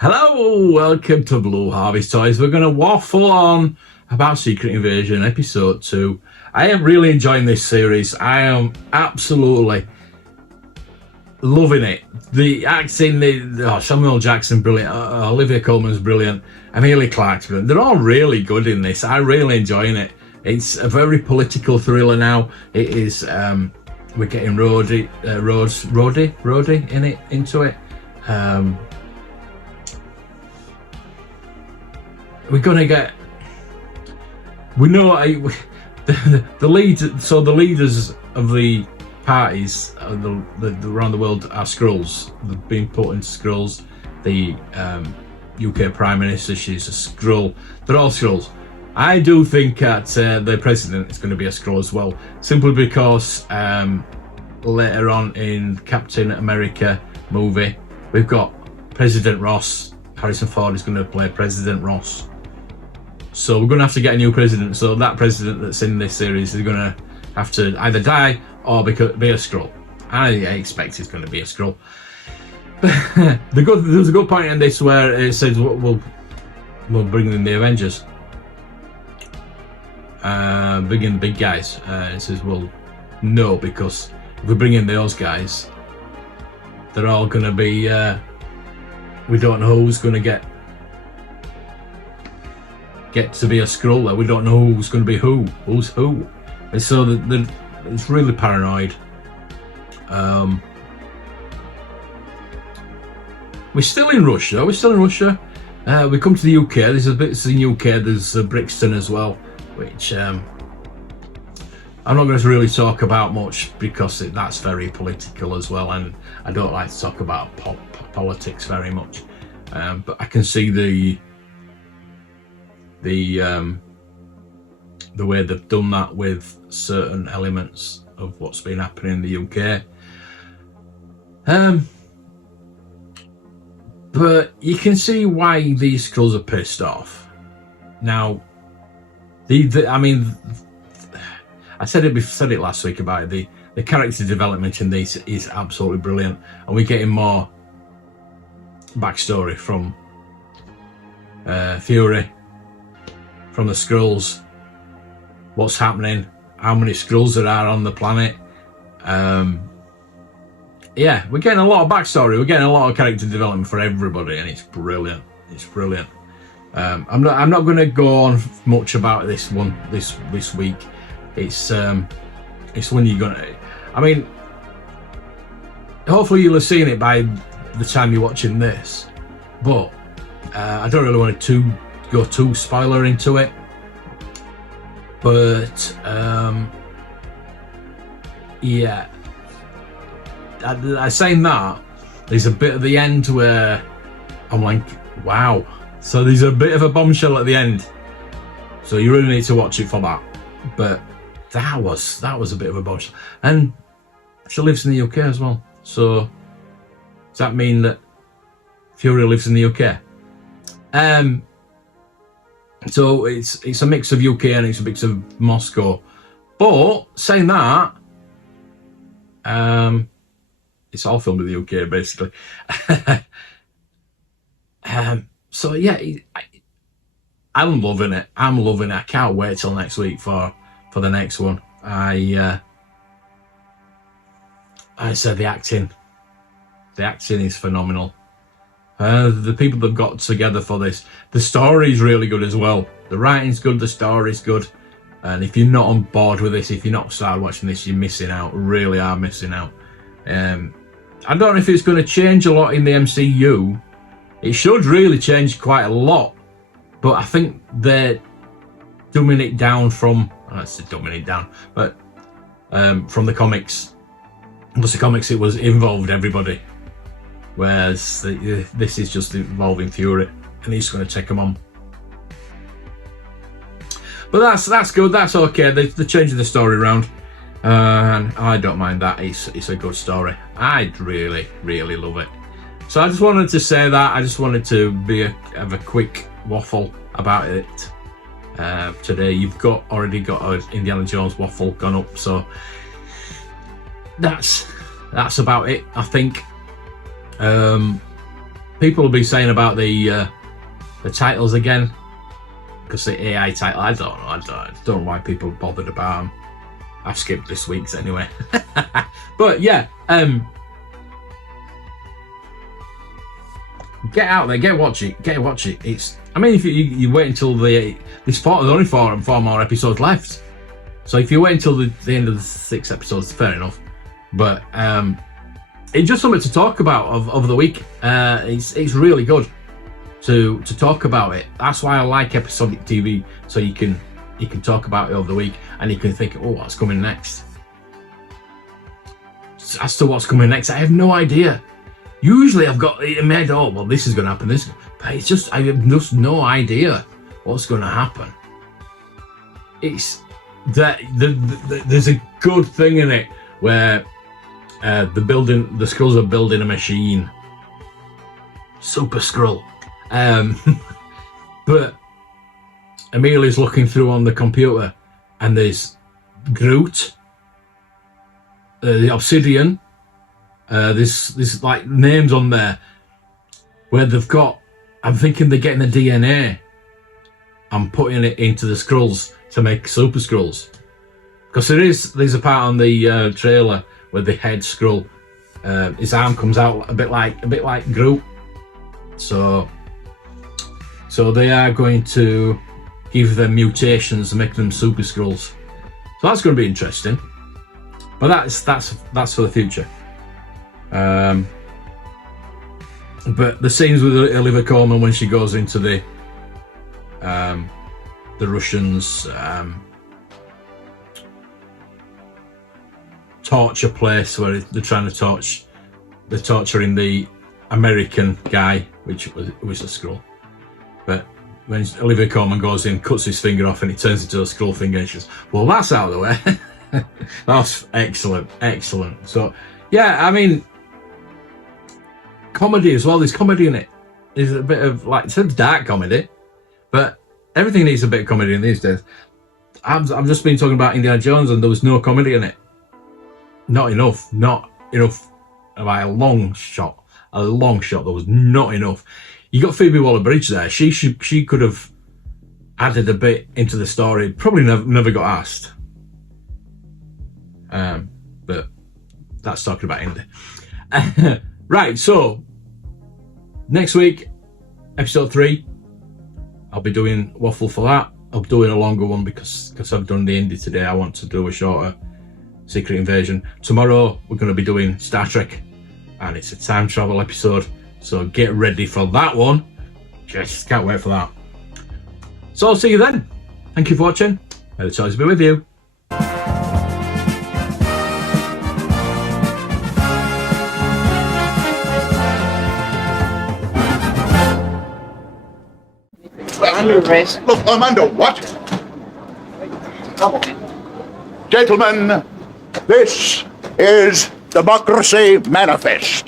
Hello, welcome to Blue Harvest Toys. We're going to waffle on about Secret Invasion episode 2. I am really enjoying this series. I am absolutely loving it. The acting, Samuel Jackson, brilliant. Olivia Colman's brilliant. Amelia Clark's brilliant. They're all really good in this. I'm really enjoying it. It's a very political thriller now. It is. We're getting Rhodey into it. We're gonna get. We know the lead. So the leaders of the parties around the world are Skrulls. They've been put into Skrulls. The UK Prime Minister, she's a Skrull. They're all Skrulls. I do think that the president is going to be a Skrull as well, simply because later on in Captain America movie, we've got President Ross. Harrison Ford is going to play President Ross. So we're going to have to get a new president. So that president that's in this series is going to have to either die or be a Skrull. I expect he's going to be a Skrull. There's a good point in this where it says we'll bring in the Avengers. Bring in the big guys. It says, well, no, because if we bring in those guys, they're all going to be. We don't know who's going to get to be a Skrull. We don't know who's going to be who's who. And so it's really paranoid. We're still in Russia. We come to the UK. There's a bit in the UK. There's Brixton as well, which I'm not going to really talk about much because that's very political as well, and I don't like to talk about politics very much. But I can see the way they've done that with certain elements of what's been happening in the UK. But you can see why these Skrulls are pissed off. Now, I mean, I said it last week about it. The character development in these is absolutely brilliant, and we're getting more backstory from Fury, from the Skrulls, what's happening, how many Skrulls there are on the planet. Yeah, we're getting a lot of backstory. We're getting a lot of character development for everybody, and it's brilliant. I'm not going to go on much about this one this week. It's when you're gonna. I mean, hopefully you'll have seen it by the time you're watching this, but I don't really want to go too spoiler into it. But yeah. I saying that, there's a bit at the end where I'm like, wow. So there's a bit of a bombshell at the end. So you really need to watch it for that. But that was a bit of a bombshell. And she lives in the UK as well. So does that mean that Fury lives in the UK? So it's a mix of UK and it's a mix of Moscow. But saying that, it's all filmed in the UK, basically. So yeah, I'm loving it. I can't wait till next week for the next one. I said the acting is phenomenal. The people that got together for this, the story's really good as well. The writing's good, the story's good. And if you're not on board with this, if you're not started watching this, you're missing out. Really are missing out. I don't know if it's going to change a lot in the MCU. It should really change quite a lot, but I think they're dumbing it down from. Let's say dumbing it down, but from the comics. Because the comics, it involved everybody, whereas this is just involving Fury, and he's going to take them on. But that's good. That's okay. They're changing the story around. And I don't mind that. It's a good story. I really love it. So I just wanted to say that. I just wanted to have a quick waffle about it today. You've already got an Indiana Jones waffle gone up, so that's about it, I think. people will be saying about the titles again, because the AI title, I don't know. I don't know why people bothered about them. I've skipped this week's anyway. But yeah, get out there, watch it. It's, I mean, if you wait until there's only four more episodes left. So if you wait until the end of the 6 episodes, fair enough. But it's just something to talk about of the week. It's really good to talk about it. That's why I like episodic TV, so you can talk about it over the week, and you can think, oh, what's coming next? As to what's coming next, I have no idea. Usually I've got it in my head, oh, well, this is going to happen, but it's just, I have just no idea what's going to happen. It's that there's a good thing in it where the Skrulls are building a machine, Super Skrull, but Amelia's looking through on the computer, and there's Groot, the Obsidian. There's like names on there where they've got. I'm thinking they're getting the DNA and putting it into the Skrulls to make Super Skrulls, because there's a part on the trailer where the head Skrull, his arm comes out a bit like Groot. So they are going to give them mutations and make them Super Skrulls. So that's going to be interesting. But that's for the future. But the scenes with Olivia Colman when she goes into the Russians' torture place where they're trying to they're torturing the American guy, which was a Skrull. But when Olivia Colman goes in, cuts his finger off, and it turns into a Skrull finger, and she says, well, that's out of the way. That's excellent. So yeah, I mean, comedy as well. There's comedy in it. There's a bit of, like, it's a dark comedy, but everything needs a bit of comedy in these days. I've just been talking about Indiana Jones, and there was no comedy in it. Not enough by a long shot. There was not enough. You got Phoebe Waller-Bridge there. She could have added a bit into the story. Probably never got asked. But that's talking about Indy. Right, so next week, episode 3, I'll be doing Waffle for that. I'm doing a longer one because I've done the Indy today. I want to do a shorter Secret Invasion. Tomorrow we're going to be doing Star Trek, and it's a time travel episode, so get ready for that one. Just can't wait for that. So I'll see you then. Thank you for watching. May the choice be with you. Look, I'm under what? Gentlemen, this is Democracy Manifest.